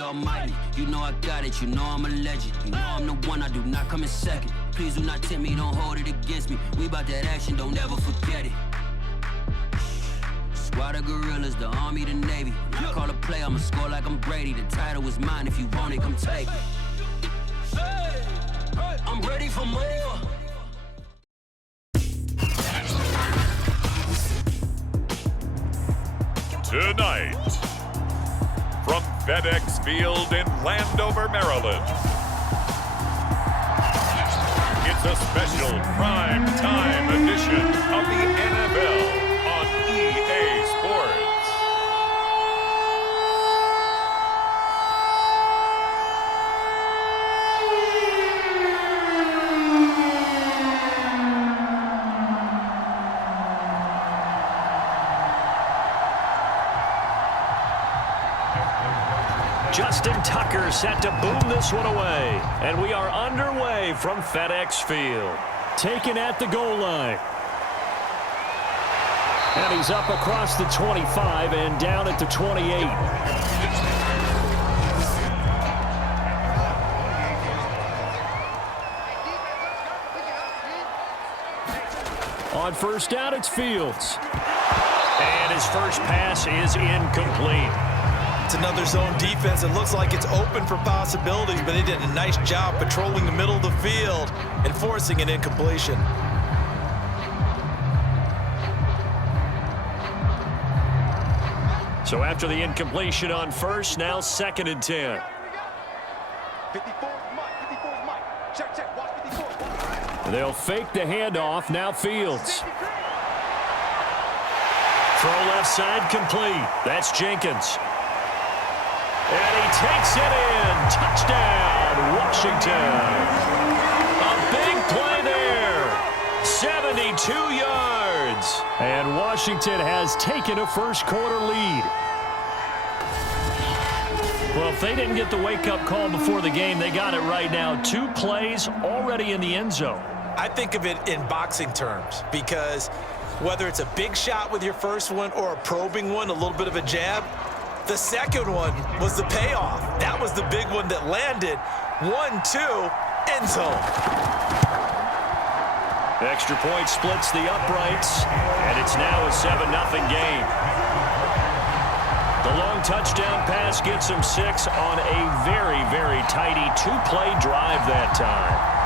the almighty. You know I got it, you know I'm a legend. You know I'm the one, I do not come in second. Please do not tempt me, don't hold it against me. We about that action, don't ever forget it. Squad of gorillas, the army, the navy. When I call a play, I'ma score like I'm Brady. The title is mine, if you want it, come take it. I'm ready for more. Tonight, from FedEx Field in Landover, Maryland, it's a special prime time edition of the NFL on EA Sports. Justin Tucker set to boom this one away. And we are underway from FedEx Field. Taken at the goal line. And he's up across the 25 and down at the 28. On first down, it's Fields. And his first pass is incomplete. It's another zone defense. It looks like it's open for possibilities, but they did a nice job patrolling the middle of the field and forcing an incompletion. So after the incompletion on first, now 2nd and 10. 54, Mike. Check. Watch 54. They'll fake the handoff. Now Fields. Throw left side complete. That's Jenkins. And he takes it in. Touchdown, Washington. A big play there. 72 yards. And Washington has taken a first quarter lead. Well, if they didn't get the wake-up call before the game, they got it right now. 2 plays already in the end zone. I think of it in boxing terms because whether it's a big shot with your first one or a probing one, a little bit of a jab, the second one was the payoff. That was the big one that landed. 1-2, end zone. The extra point splits the uprights, and it's now a 7-0 game. The long touchdown pass gets him 6 on a very, very tidy 2-play drive that time.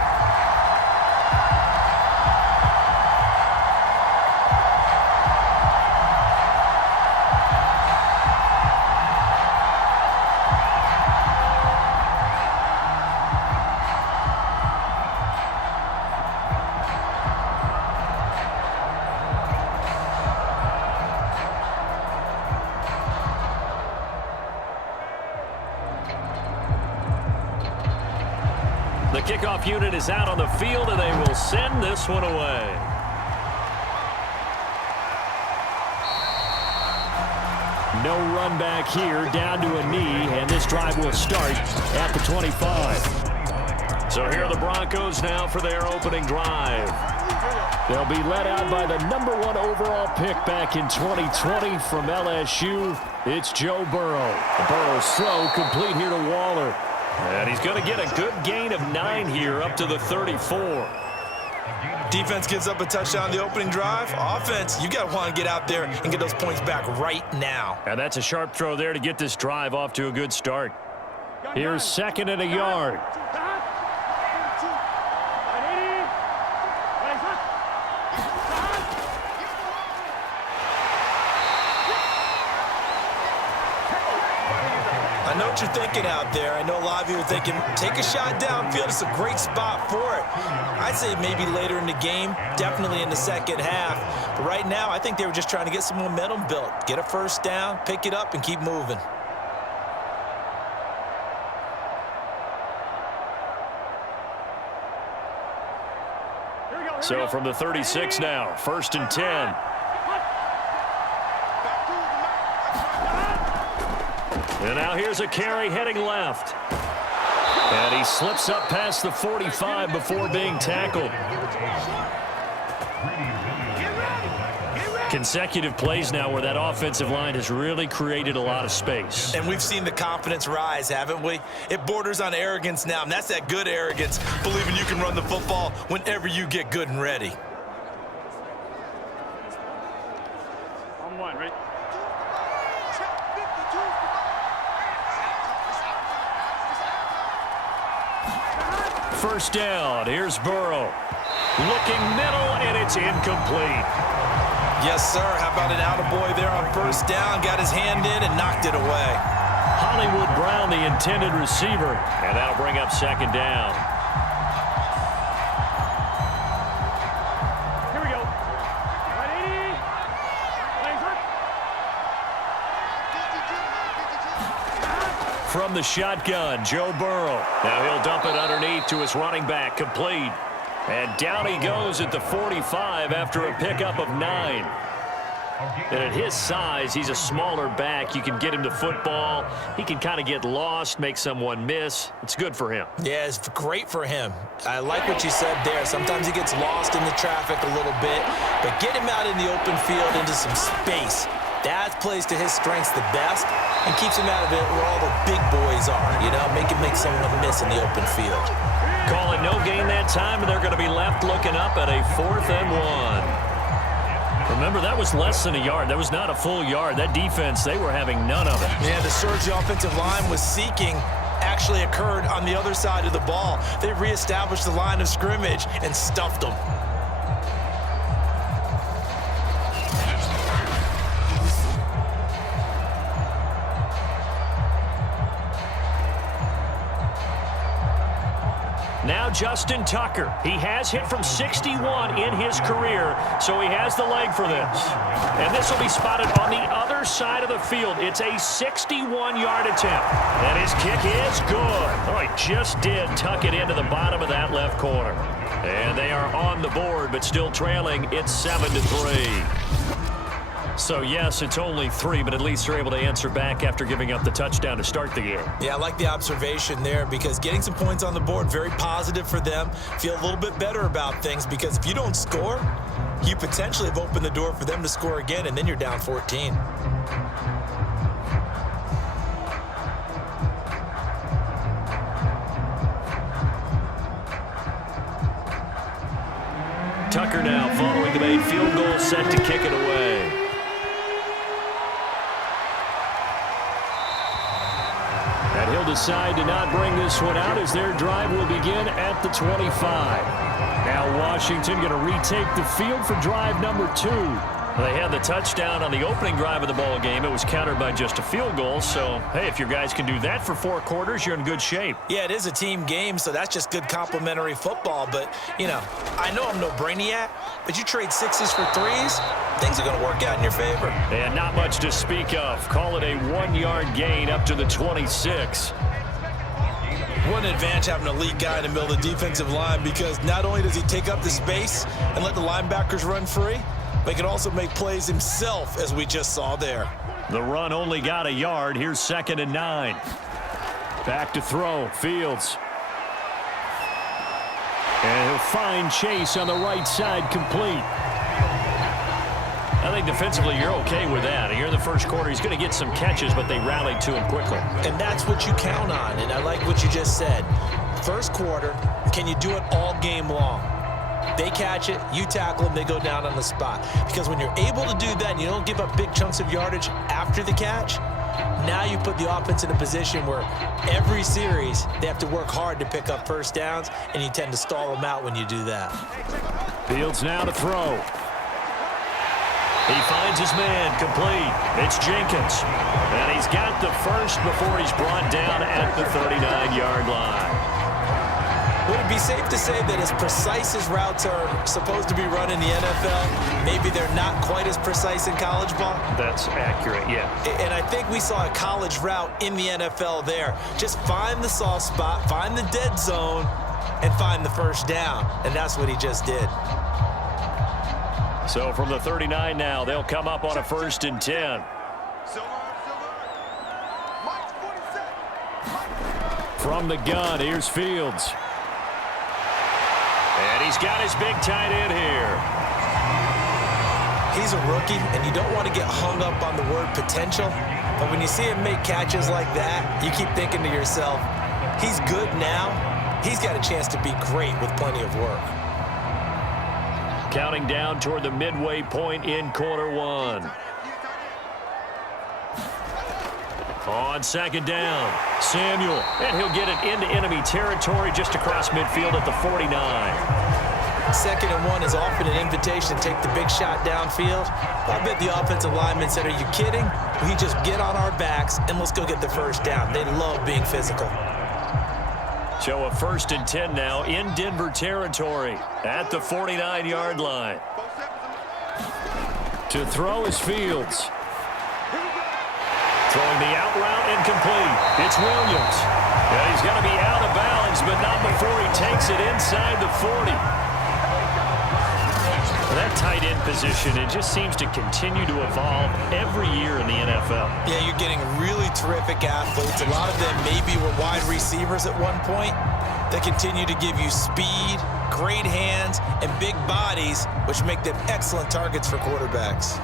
The kickoff unit is out on the field, and they will send this one away. No run back here, down to a knee, and this drive will start at the 25. So here are the Broncos now for their opening drive. They'll be led out by the #1 overall pick back in 2020 from LSU. It's Joe Burrow. Burrow's throw complete here to Waller. And he's going to get a good gain of 9 here up to the 34. Defense gives up a touchdown on the opening drive. Offense, you got to want to get out there and get those points back right now. And that's a sharp throw there to get this drive off to a good start. Here's 2nd and a yard. I know what you're thinking out there. I know a lot of you are thinking, take a shot downfield. It's a great spot for it. I'd say maybe later in the game, definitely in the second half. But right now, I think they were just trying to get some momentum built. Get a first down, pick it up, and keep moving. So from the 36 now, 1st and 10. And now here's a carry heading left. And he slips up past the 45 before being tackled. Consecutive plays now where that offensive line has really created a lot of space. And we've seen the confidence rise, haven't we? It borders on arrogance now, and that's that good arrogance, believing you can run the football whenever you get good and ready. On one, right? First down, here's Burrow. Looking middle, and it's incomplete. Yes, sir. How about an attaboy there on first down? Got his hand in and knocked it away. Hollywood Brown, the intended receiver, and that'll bring up second down. Here we go. Ready? Laser. From the shotgun, Joe Burrow. Now he'll dump it underneath to his running back, complete. And down he goes at the 45 after a pickup of 9. And at his size, he's a smaller back. You can get him to football. He can kind of get lost, make someone miss. It's good for him. Yeah, it's great for him. I like what you said there. Sometimes he gets lost in the traffic a little bit, but get him out in the open field into some space. That plays to his strengths the best and keeps him out of it where all the big boys are, you know, make someone miss in the open field. Call it no gain that time, and they're going to be left looking up at a 4th and 1. Remember, that was less than a yard. That was not a full yard. That defense, they were having none of it. Yeah, the surge the offensive line was seeking actually occurred on the other side of the ball. They reestablished the line of scrimmage and stuffed them. Now Justin Tucker. He has hit from 61 in his career, so he has the leg for this. And this will be spotted on the other side of the field. It's a 61-yard attempt. And his kick is good. Oh, he just did tuck it into the bottom of that left corner. And they are on the board, but still trailing. It's 7-3. So, yes, it's only 3, but at least they're able to answer back after giving up the touchdown to start the game. Yeah, I like the observation there because getting some points on the board, very positive for them. Feel a little bit better about things because if you don't score, you potentially have opened the door for them to score again, and then you're down 14. Tucker now following the made field goal, set to kick it away. And he'll decide to not bring this one out as their drive will begin at the 25. Now Washington going to retake the field for drive number 2. They had the touchdown on the opening drive of the ball game. It was countered by just a field goal. So, hey, if your guys can do that for 4 quarters, you're in good shape. Yeah, it is a team game, so that's just good complimentary football. But, you know, I know I'm no brainiac, but you trade 6s for 3s, things are going to work out in your favor. And not much to speak of. Call it a 1-yard gain up to the 26. What an advantage having an elite guy in the middle of the defensive line because not only does he take up the space and let the linebackers run free, but he can also make plays himself, as we just saw there. The run only got a yard. Here's 2nd and 9. Back to throw. Fields. And he'll find Chase on the right side, complete. I think defensively you're okay with that. Here in the first quarter, he's going to get some catches, but they rallied to him quickly. And that's what you count on, and I like what you just said. First quarter, can you do it all game long? They catch it, you tackle them, they go down on the spot. Because when you're able to do that and you don't give up big chunks of yardage after the catch, now you put the offense in a position where every series they have to work hard to pick up first downs, and you tend to stall them out when you do that. Fields now to throw. He finds his man, complete. It's Jenkins. And he's got the first before he's brought down at the 39-yard line. Would it be safe to say that as precise as routes are supposed to be run in the NFL, maybe they're not quite as precise in college ball? That's accurate, yeah. And I think we saw a college route in the NFL there. Just find the soft spot, find the dead zone, and find the first down. And that's what he just did. So from the 39 now, they'll come up on a 1st and 10. From the gun, here's Fields. And he's got his big tight end here. He's a rookie, and you don't want to get hung up on the word potential. But when you see him make catches like that, you keep thinking to yourself, he's good now. He's got a chance to be great with plenty of work. Counting down toward the midway point in quarter one. On second down, Samuel, and he'll get it into enemy territory just across midfield at the 49. 2nd and 1 is often an invitation to take the big shot downfield. I bet the offensive lineman said, are you kidding? We just get on our backs and let's go get the first down. They love being physical. So a 1st and 10 now in Denver territory at the 49-yard line. To throw is Fields. Throwing the out route incomplete. It's Williams. Yeah, he's got to be out of bounds, but not before he takes it inside the 40. That tight end position, it just seems to continue to evolve every year in the NFL. Yeah, you're getting really terrific athletes. A lot of them maybe were wide receivers at one point. They continue to give you speed, great hands, and big bodies, which make them excellent targets for quarterbacks.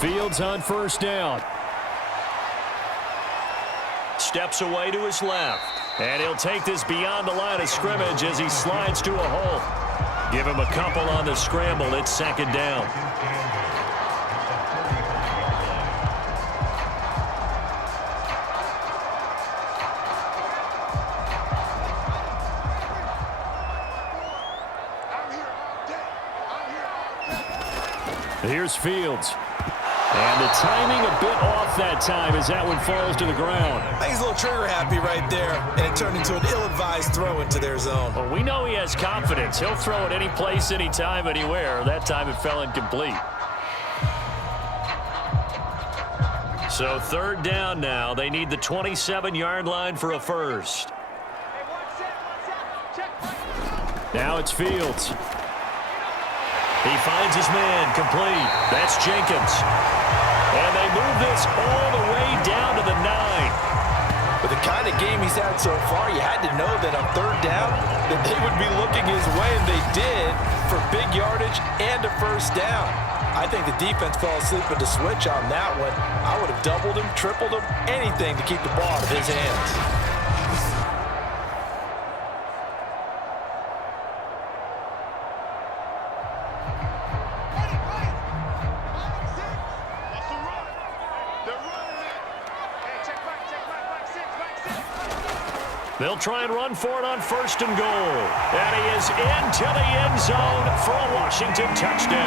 Fields on 1st down. Steps away to his left. And he'll take this beyond the line of scrimmage as he slides to a hole. Give him a couple on the scramble. It's 2nd down. Here's Fields. And the timing a bit off that time as that one falls to the ground. I think he's a little trigger happy right there, and it turned into an ill-advised throw into their zone. Well, we know he has confidence. He'll throw it any place, anytime, anywhere. That time it fell incomplete. So 3rd down now. They need the 27-yard line for a first. Now it's Fields. He finds his man, complete. That's Jenkins. And they move this all the way down to the 9. With the kind of game he's had so far, you had to know that on 3rd down that they would be looking his way, and they did, for big yardage and a first down. I think the defense fell asleep with the switch on that one. I would have doubled him, tripled him, anything to keep the ball out of his hands. They'll try and run for it on 1st and goal. And he is into the end zone for a Washington touchdown.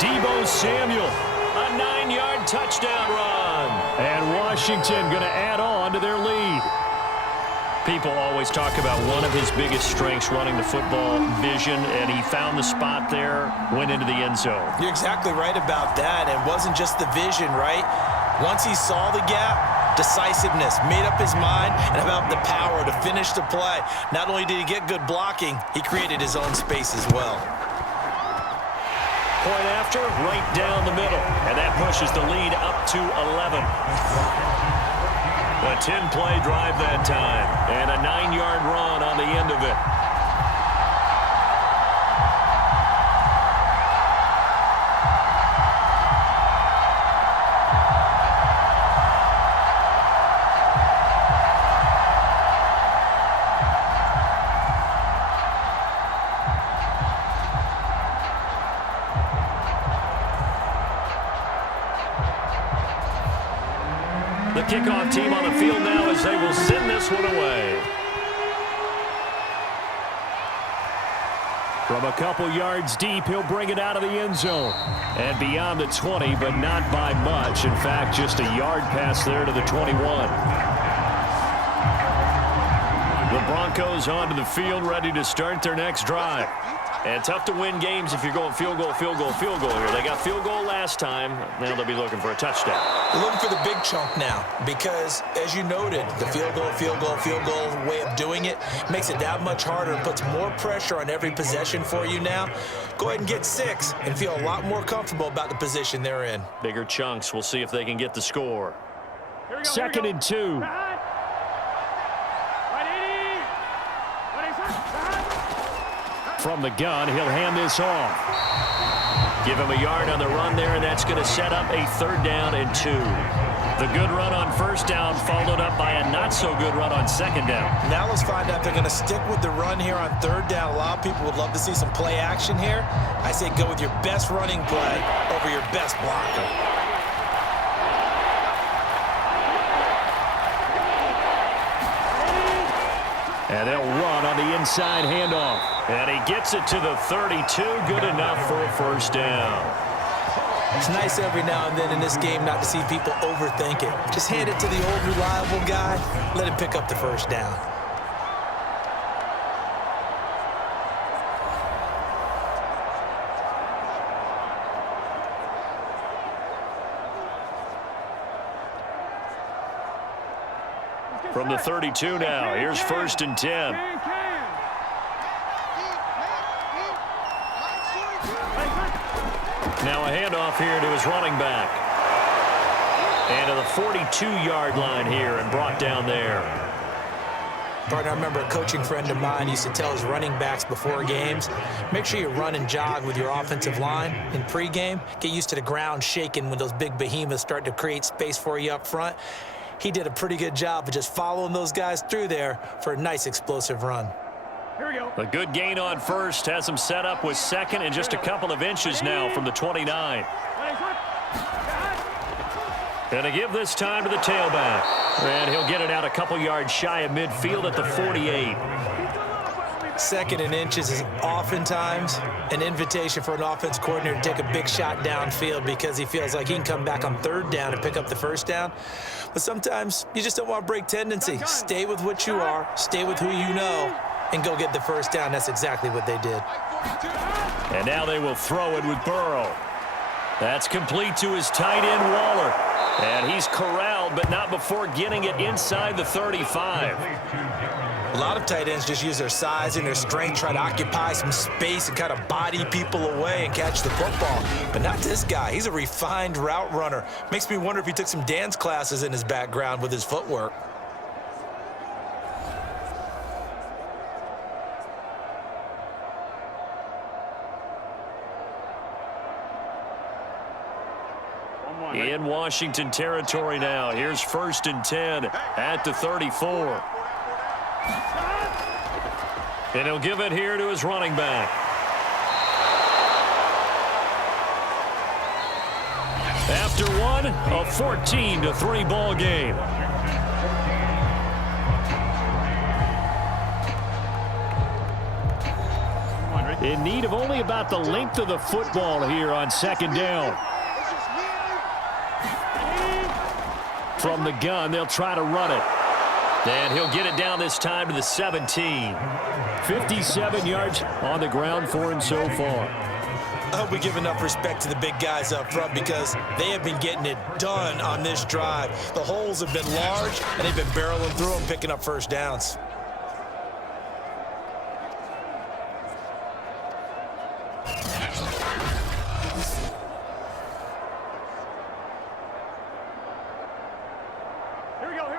Deebo Samuel, a 9-yard touchdown run. And Washington going to add on to their lead. People always talk about one of his biggest strengths running the football, vision, and he found the spot there, went into the end zone. You're exactly right about that, and it wasn't just the vision, right? Once he saw the gap, decisiveness, made up his mind, and about the power to finish the play. Not only did he get good blocking, he created his own space as well. Point after, right down the middle, and that pushes the lead up to 11. A 10-play drive that time, and a 9-yard run on the end of it. The kickoff team on the field now as they will send this one away. From a couple yards deep, he'll bring it out of the end zone. And beyond the 20, but not by much. In fact, just a yard pass there to the 21. The Broncos onto the field, ready to start their next drive. And tough to win games if you're going field goal, field goal, field goal here. They got field goal last time. Now they'll be looking for a touchdown. They're looking for the big chunk now because, as you noted, the field goal way of doing it makes it that much harder and puts more pressure on every possession for you now. Go ahead and get 6 and feel a lot more comfortable about the position they're in. Bigger chunks. We'll see if they can get the score. 2nd and 2. from the gun. He'll hand this off. Give him a yard on the run there, and that's going to set up a 3rd down and 2. The good run on 1st down followed up by a not-so-good run on 2nd down. Now let's find out if they're going to stick with the run here on 3rd down. A lot of people would love to see some play action here. I say go with your best running play over your best blocker. And they'll run on the inside handoff. And he gets it to the 32. Good enough for a 1st down. It's nice every now and then in this game not to see people overthink it. Just hand it to the old reliable guy. Let him pick up the 1st down. From the 32 now, here's 1st and 10. Now a handoff here to his running back. And to the 42-yard line here and brought down there. Partner, I remember a coaching friend of mine used to tell his running backs before games, make sure you run and jog with your offensive line in pregame. Get used to the ground shaking when those big behemoths start to create space for you up front. He did a pretty good job of just following those guys through there for a nice explosive run. Here we go. A good gain on 1st has him set up with 2nd and just a couple of inches now from the 29. And to give this time to the tailback. And he'll get it out a couple yards shy of midfield at the 48. 2nd and inches is oftentimes an invitation for an offense coordinator to take a big shot downfield because he feels like he can come back on 3rd down and pick up the 1st down. But sometimes you just don't want to break tendency. Stay with what you are, stay with who you know, and go get the 1st down. That's exactly what they did. And now they will throw it with Burrow. That's complete to his tight end, Waller. And he's corralled, but not before getting it inside the 35. A lot of tight ends just use their size and their strength, try to occupy some space and kind of body people away and catch the football. But not this guy. He's a refined route runner. Makes me wonder if he took some dance classes in his background with his footwork. In Washington territory now. Here's 1st and 10 at the 34. And he'll give it here to his running back. After one, a 14-3 ball game. In need of only about the length of the football here on 2nd down. From the gun, they'll try to run it. And he'll get it down this time to the 17. 57 yards on the ground for him so far. I hope we give enough respect to the big guys up front because they have been getting it done on this drive. The holes have been large, and they've been barreling through them, picking up 1st downs.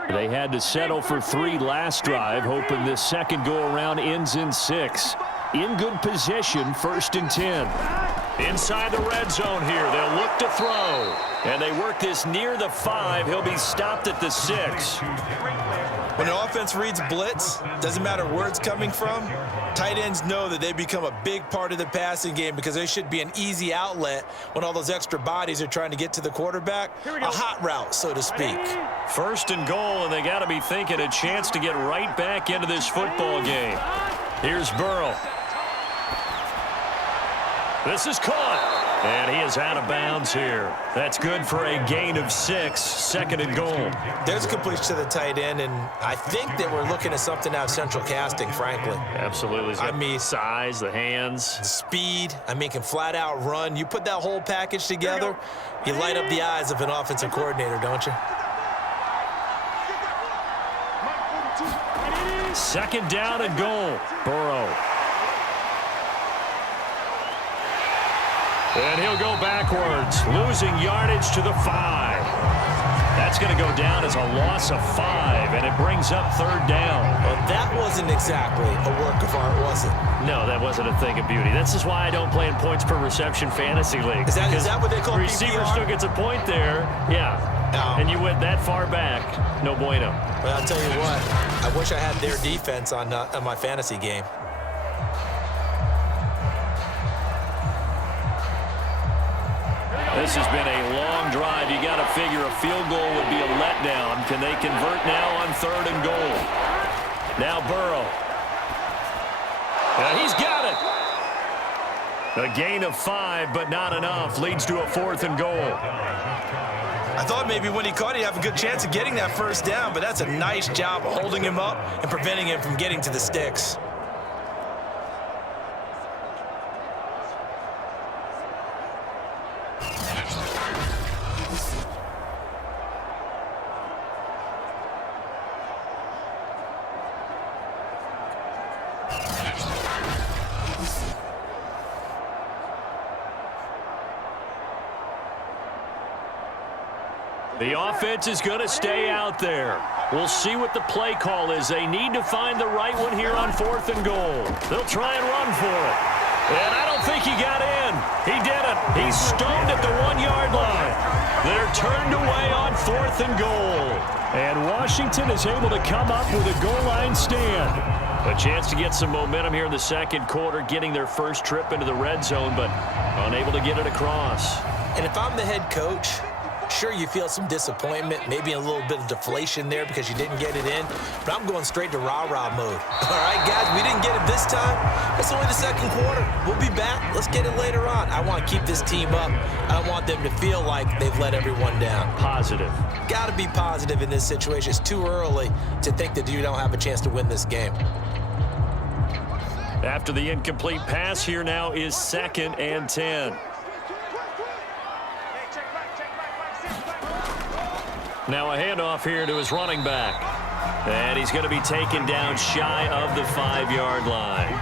They had to settle for 3 last drive, hoping this second go-around ends in 6. In good position, 1st and 10. Inside the red zone here, they'll look to throw. And they work this near the 5. He'll be stopped at the 6. When an offense reads blitz, doesn't matter where it's coming from, tight ends know that they become a big part of the passing game because they should be an easy outlet when all those extra bodies are trying to get to the quarterback. A hot route, so to speak. 1st and goal, and they got to be thinking a chance to get right back into this football game. Here's Burrow. This is caught. And he is out of bounds here. That's good for a gain of 6, 2nd and goal. There's a completion to the tight end, and I think that we're looking at something out of central casting, frankly. Absolutely. I mean, size, the hands. The speed. I mean, can flat out run. You put that whole package together, you light up the eyes of an offensive coordinator, don't you? 2nd down and goal. Burrow. And he'll go backwards, losing yardage to the 5. That's going to go down as a loss of 5, and it brings up 3rd down. Well, that wasn't exactly a work of art, was it? No, that wasn't a thing of beauty. This is why I don't play in points per reception fantasy league. Is that what they call receiver PPR? still gets a point there. Yeah. And you went that far back. No bueno. Well, I'll tell you what. I wish I had their defense on my fantasy game. This has been a long drive. You got to figure a field goal would be a letdown. Can they convert now on 3rd and goal? Now Burrow. He's got it. A gain of 5, but not enough. Leads to a 4th and goal. I thought maybe when he caught it, he'd have a good chance of getting that 1st down, but that's a nice job of holding him up and preventing him from getting to the sticks. The offense is going to stay out there. We'll see what the play call is. They need to find the right one here on 4th and goal. They'll try and run for it. And I don't think he got in. He didn't. He's stoned at the 1-yard line. They're turned away on 4th and goal. And Washington is able to come up with a goal line stand. A chance to get some momentum here in the 2nd quarter, getting their first trip into the red zone, but unable to get it across. And if I'm the head coach, sure, you feel some disappointment, maybe a little bit of deflation there because you didn't get it in, but I'm going straight to rah-rah mode. All right, guys, we didn't get it this time. It's only the 2nd quarter. We'll be back. Let's get it later on. I want to keep this team up. I don't want them to feel like they've let everyone down. Positive. Got to be positive in this situation. It's too early to think that you don't have a chance to win this game. After the incomplete pass, here now is 2nd and 10. Now a handoff here to his running back. And he's going to be taken down shy of the 5-yard line.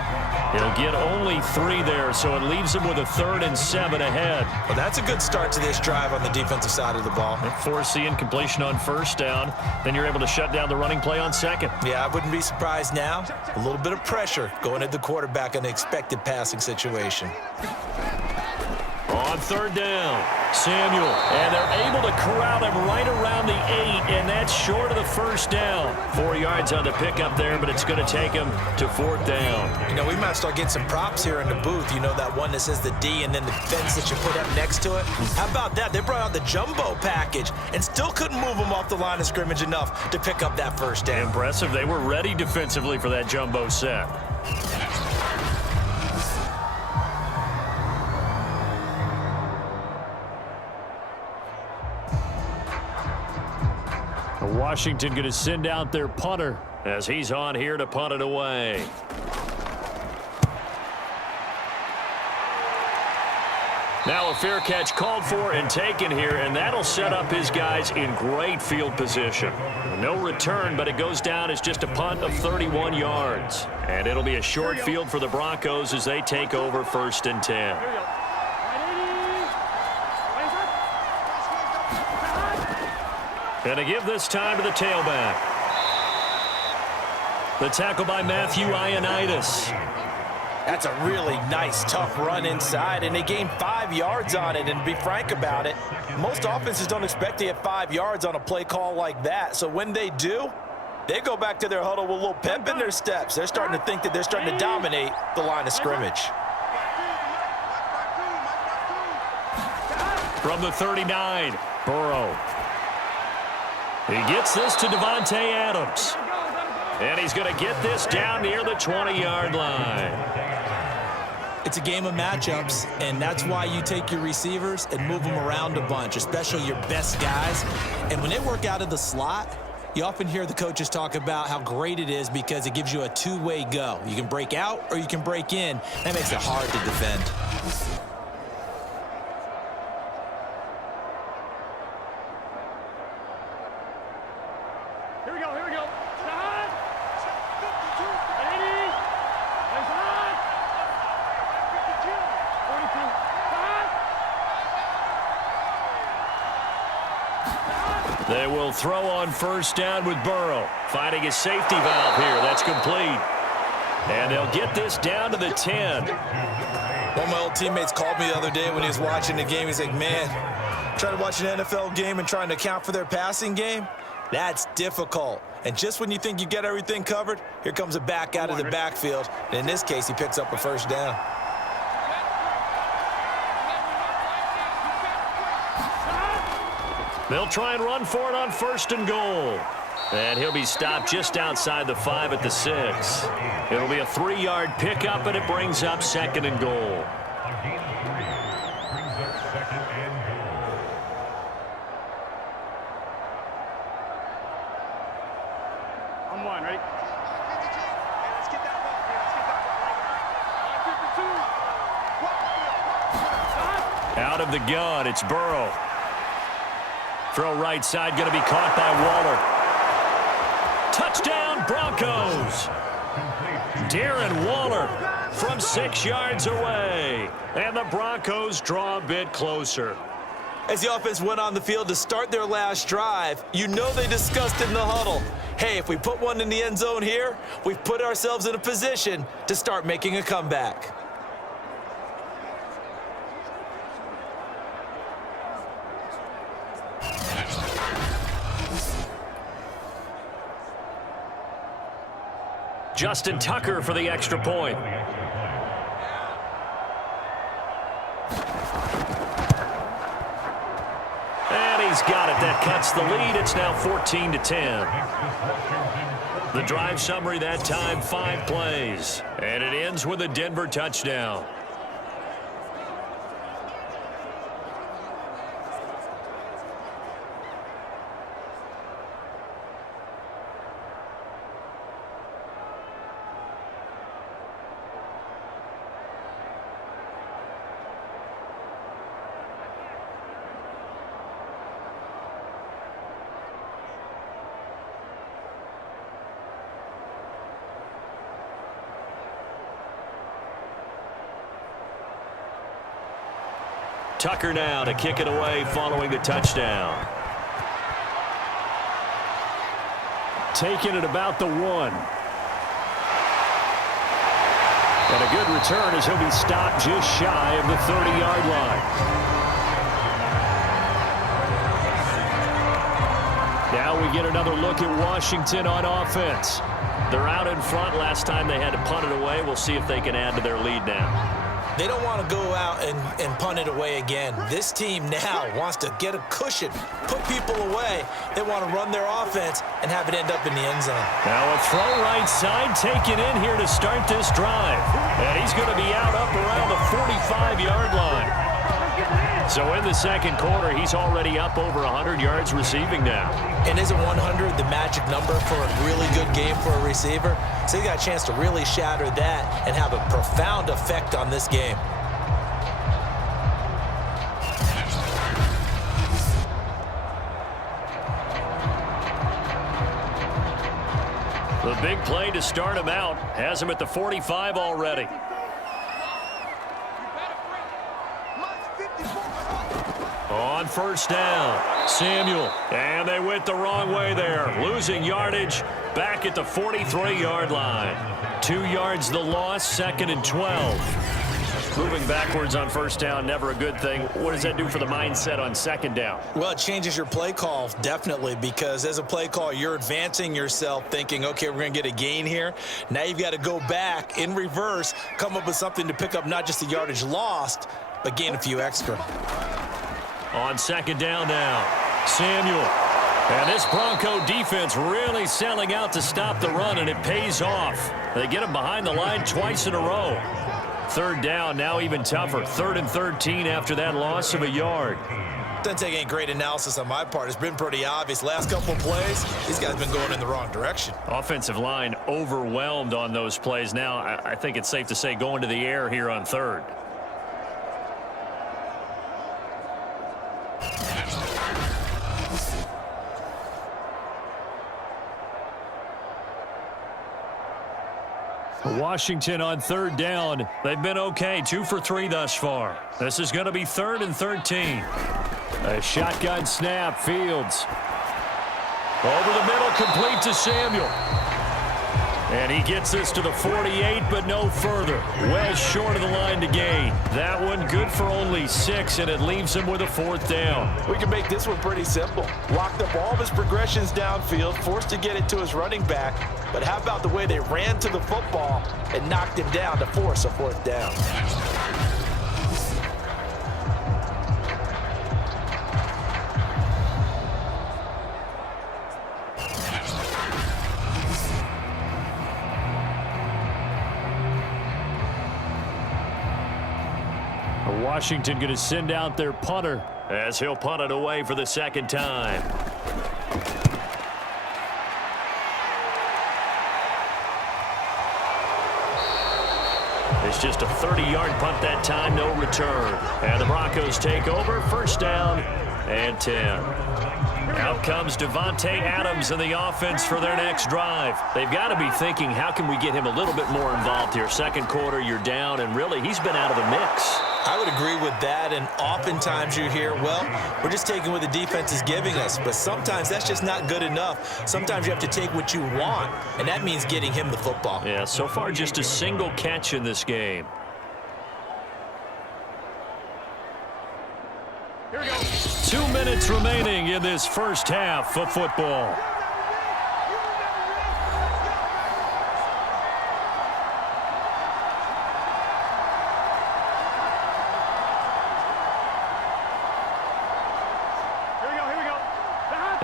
He'll get only 3 there, so it leaves him with a 3rd and 7 ahead. Well, that's a good start to this drive on the defensive side of the ball. Force the incompletion on 1st down. Then you're able to shut down the running play on 2nd. Yeah, I wouldn't be surprised now. A little bit of pressure going at the quarterback in an expected passing situation. On 3rd down, Samuel, and they're able to corral him right around the 8, and that's short of the 1st down. 4 yards on the pickup there, but it's going to take him to 4th down. You know, we might start getting some props here in the booth. You know, that one that says the D and then the fence that you put up next to it? How about that? They brought out the jumbo package and still couldn't move him off the line of scrimmage enough to pick up that 1st down. Impressive. They were ready defensively for that jumbo set. Washington going to send out their punter as he's on here to punt it away. Now a fair catch called for and taken here, and that'll set up his guys in great field position. No return, but it goes down as just a punt of 31 yards. And it'll be a short field for the Broncos as they take over 1st and 10. And to give this time to the tailback. The tackle by Matthew Ioannidis. That's a really nice, tough run inside, and they gained 5 yards on it. And to be frank about it, most offenses don't expect to get 5 yards on a play call like that. So when they do, they go back to their huddle with a little pep in their steps. They're starting to think that they're starting to dominate the line of scrimmage. From the 39, Burrow. He gets this to Devontae Adams. And he's going to get this down near the 20-yard line. It's a game of matchups, and that's why you take your receivers and move them around a bunch, especially your best guys. And when they work out of the slot, you often hear the coaches talk about how great it is because it gives you a two-way go. You can break out or you can break in. That makes it hard to defend. Here we go, here we go. Stand. 80. Nice on. 42. Stand. They will throw on first down with Burrow. Finding a safety valve here. That's complete. And they'll get this down to the 10. One of my old teammates called me the other day when he was watching the game. He's like, man, trying to watch an NFL game and trying to account for their passing game, that's difficult. And just when you think you get everything covered, here comes a back out of the backfield. And in this case, he picks up a first down. They'll try and run for it on first and goal. And he'll be stopped just outside the 5 at the 6. It'll be a 3-yard pickup, and it brings up second and goal. I'm one, right? Out of the gun, it's Burrow. Throw right side, going to be caught by Waller. Touchdown, Broncos. Darren Waller from 6 yards away. And the Broncos draw a bit closer. As the offense went on the field to start their last drive, you know they discussed in the huddle, hey, if we put one in the end zone here, we've put ourselves in a position to start making a comeback. Justin Tucker for the extra point. And he's got it. That cuts the lead. It's now 14-10. The drive summary that time, 5 plays. And it ends with a Denver touchdown. Tucker now to kick it away following the touchdown. Taking it about the 1. And a good return as he'll be stopped just shy of the 30-yard line. Now we get another look at Washington on offense. They're out in front. Last time they had to punt it away. We'll see if they can add to their lead now. They don't want to go out and punt it away again. This team now wants to get a cushion, put people away. They want to run their offense and have it end up in the end zone. Now a throw right side taken in here to start this drive. And he's going to be out up around the 45-yard line. So in the second quarter, he's already up over 100 yards receiving now. And isn't 100 the magic number for a really good game for a receiver? So he got a chance to really shatter that and have a profound effect on this game. The big play to start him out has him at the 45 already. On first down, Samuel. And they went the wrong way there. Losing yardage back at the 43-yard line. 2 yards the loss, 2nd and 12. Moving backwards on first down, never a good thing. What does that do for the mindset on second down? Well, it changes your play call, definitely, because as a play call, you're advancing yourself thinking, okay, we're going to get a gain here. Now you've got to go back in reverse, come up with something to pick up not just the yardage lost, but gain a few extra. On second down now, Samuel. And this Bronco defense really selling out to stop the run, and it pays off. They get him behind the line twice in a row. Third down, now even tougher. 3rd and 13 after that loss of a yard. Doesn't take any great analysis on my part. It's been pretty obvious. Last couple of plays, these guys have been going in the wrong direction. Offensive line overwhelmed on those plays. Now, I think it's safe to say going to the air here on 3rd. Washington on 3rd down. They've been okay, 2 for 3 thus far. This is going to be 3rd and 13. A shotgun snap, Fields. Over the middle, complete to Samuel. And he gets this to the 48, but no further. Well short of the line to gain. That one good for only 6, and it leaves him with a 4th down. We can make this one pretty simple. Locked up all of his progressions downfield, forced to get it to his running back. But how about the way they ran to the football and knocked him down to force a 4th down? Washington going to send out their punter as he'll punt it away for the 2nd time. It's just a 30-yard punt that time, no return. And the Broncos take over, 1st down and 10. Out comes Devontae Adams in the offense for their next drive. They've got to be thinking, how can we get him a little bit more involved here? 2nd quarter, you're down, and really, he's been out of the mix. I would agree with that, and oftentimes you hear, well, we're just taking what the defense is giving us, but sometimes that's just not good enough. Sometimes you have to take what you want, and that means getting him the football. Yeah, so far just a single catch in this game. Here we go. 2 minutes remaining in this 1st half of football.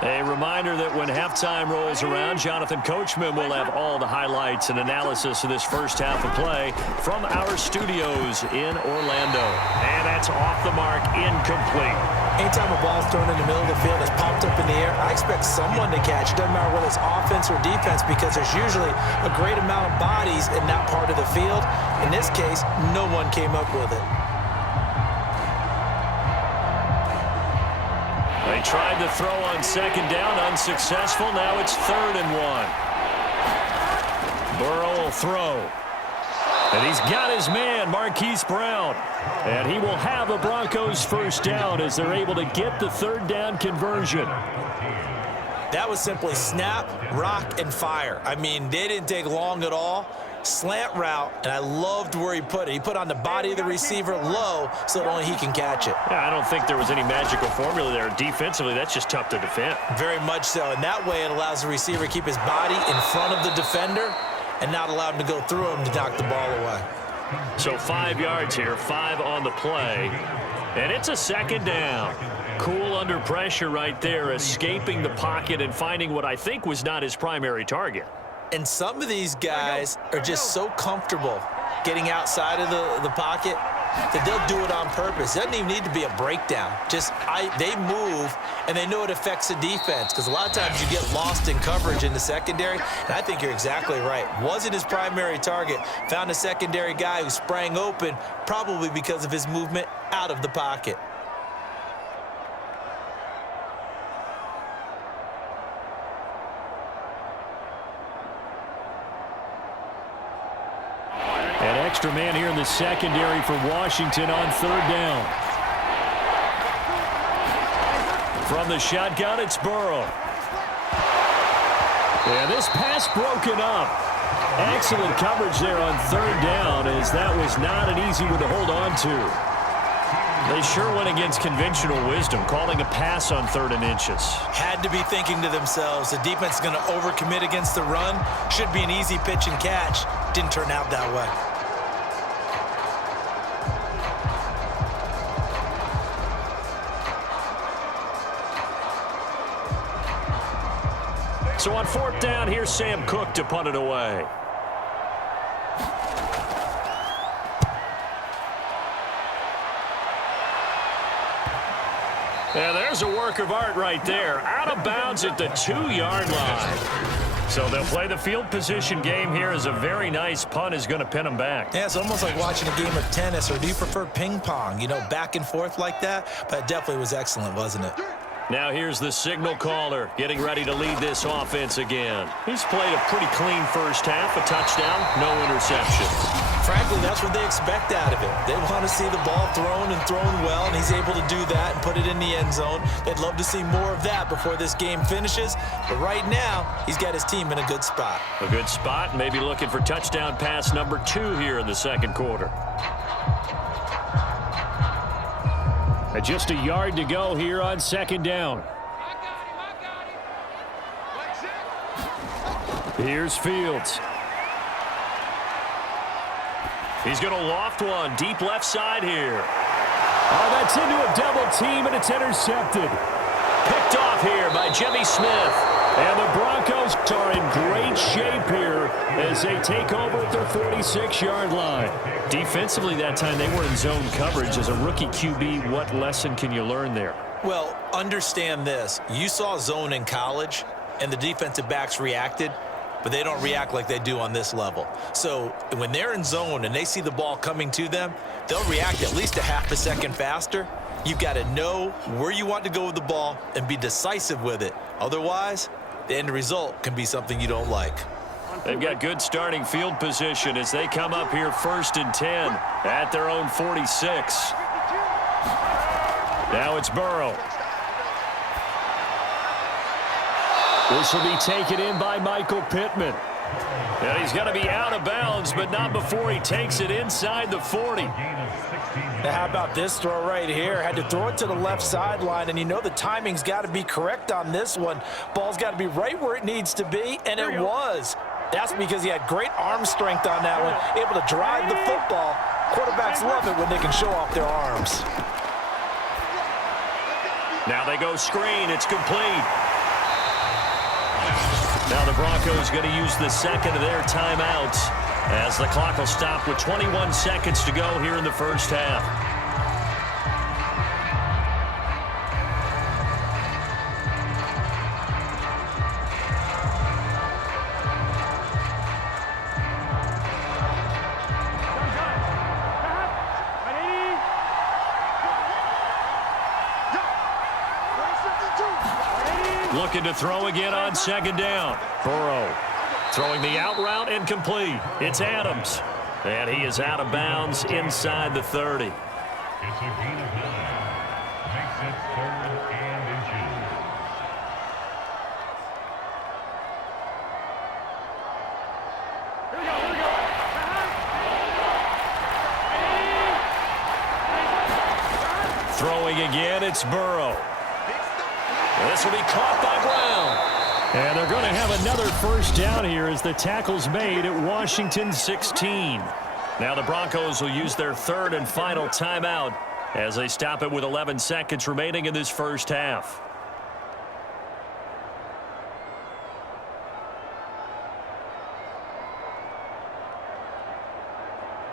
A reminder that when halftime rolls around, Jonathan Coachman will have all the highlights and analysis of this 1st half of play from our studios in Orlando. And that's off the mark, incomplete. Anytime a ball's thrown in the middle of the field, it's popped up in the air, I expect someone to catch. It doesn't matter whether it's offense or defense, because there's usually a great amount of bodies in that part of the field. In this case, no one came up with it. They tried to throw on 2nd down, unsuccessful. Now it's 3rd and 1. Burrow will throw. And he's got his man, Marquise Brown. And he will have a Broncos 1st down as they're able to get the 3rd down conversion. That was simply snap, rock, and fire. I mean, they didn't take long at all. Slant route, and I loved where he put it. He put on the body of the receiver low so that only he can catch it. Yeah, I don't think there was any magical formula there. Defensively, that's just tough to defend. Very much so, and that way it allows the receiver to keep his body in front of the defender and not allow him to go through him to knock the ball away. So 5 yards here, 5 on the play, and it's a 2nd down. Cool under pressure right there, escaping the pocket and finding what I think was not his primary target. And some of these guys are just so comfortable getting outside of the pocket that they'll do it on purpose. It doesn't even need to be a breakdown. They move, and they know it affects the defense, because a lot of times you get lost in coverage in the secondary, and I think you're exactly right. Wasn't his primary target. Found a secondary guy who sprang open, probably because of his movement out of the pocket. An extra man here in the secondary for Washington on 3rd down. From the shotgun, it's Burrow. Yeah, this pass broken up. Excellent coverage there on 3rd down, as that was not an easy one to hold on to. They sure went against conventional wisdom, calling a pass on 3rd and inches. Had to be thinking to themselves, the defense is going to overcommit against the run. Should be an easy pitch and catch. Didn't turn out that way. So on 4th down, here's Sam Cook to punt it away. Yeah, there's a work of art right there. Out of bounds at the 2-yard line. So they'll play the field position game here, as a very nice punt is going to pin them back. Yeah, it's almost like watching a game of tennis, or do you prefer ping pong? You know, back and forth like that? But it definitely was excellent, wasn't it? Now here's the signal caller getting ready to lead this offense again. He's played a pretty clean 1st half, a touchdown, no interceptions. Frankly, that's what they expect out of him. They want to see the ball thrown and thrown well, and he's able to do that and put it in the end zone. They'd love to see more of that before this game finishes. But right now, he's got his team in a good spot. A good spot, maybe looking for touchdown pass number 2 here in the second quarter. Just a yard to go here on second down. Here's Fields. He's going to loft one deep left side here. Oh, that's into a double team, and it's intercepted. Picked off here by Jimmy Smith. And the Broncos are in great shape here as they take over at their 46-yard line. Defensively that time, they were in zone coverage. As a rookie QB, what lesson can you learn there? Well, understand this. You saw zone in college, and the defensive backs reacted, but they don't react like they do on this level. So when they're in zone and they see the ball coming to them, they'll react at least a half a second faster. You've got to know where you want to go with the ball and be decisive with it. Otherwise, the end result can be something you don't like. They've got good starting field position as they come up here 1st and 10 at their own 46. Now it's Burrow. This will be taken in by Michael Pittman. And he's going to be out of bounds, but not before he takes it inside the 40. Now, how about this throw right here? Had to throw it to the left sideline, and you know the timing's got to be correct on this one. Ball's got to be right where it needs to be, and it was. That's because he had great arm strength on that one, able to drive the football. Quarterbacks love it when they can show off their arms. Now they go screen. It's complete. Now the Broncos going to use the second of their timeouts as the clock will stop with 21 seconds to go here in the first half. Looking to throw again on second down. Burrow throwing the out route incomplete. It's Adams. And he is out of bounds inside the 30. It's a gain of 9. Makes it 3rd and inches. Throwing again, it's Burrow. This will be caught by Brown. And they're going to have another first down here as the tackle's made at Washington 16. Now the Broncos will use their 3rd and final timeout as they stop it with 11 seconds remaining in this first half.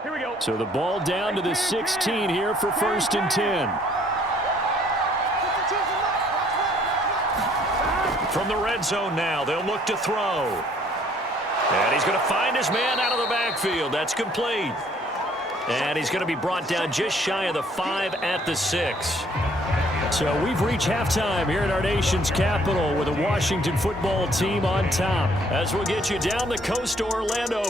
Here we go. So the ball down to the 16 here for 1st and 10. From the red zone now, they'll look to throw. And he's going to find his man out of the backfield. That's complete. And he's going to be brought down just shy of the 5 at the 6. So we've reached halftime here in our nation's capital with the Washington football team on top. As we'll get you down the coast to Orlando.